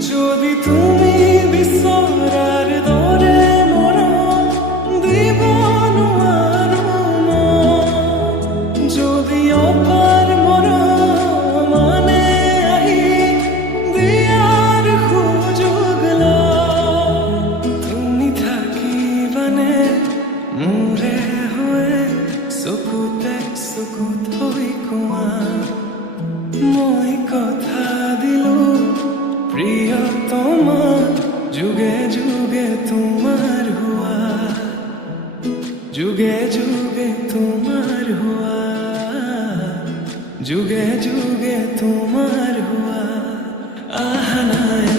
যদি তুমি বিছরার দরে মোরা দিবান আর যদি অপার মোরা মানে আহি দিয়ার খুঁজগলা তুমি থাকিবানে মোরে হয়ে চকুতে চকুত হৈ কোৱা মই কথা দিলো প্রিয়তমা যুগে যুগে তোমার হুয়া যুগে যুগে তোমার হুয়া যুগে যুগে তোমার হুয়া আহানায়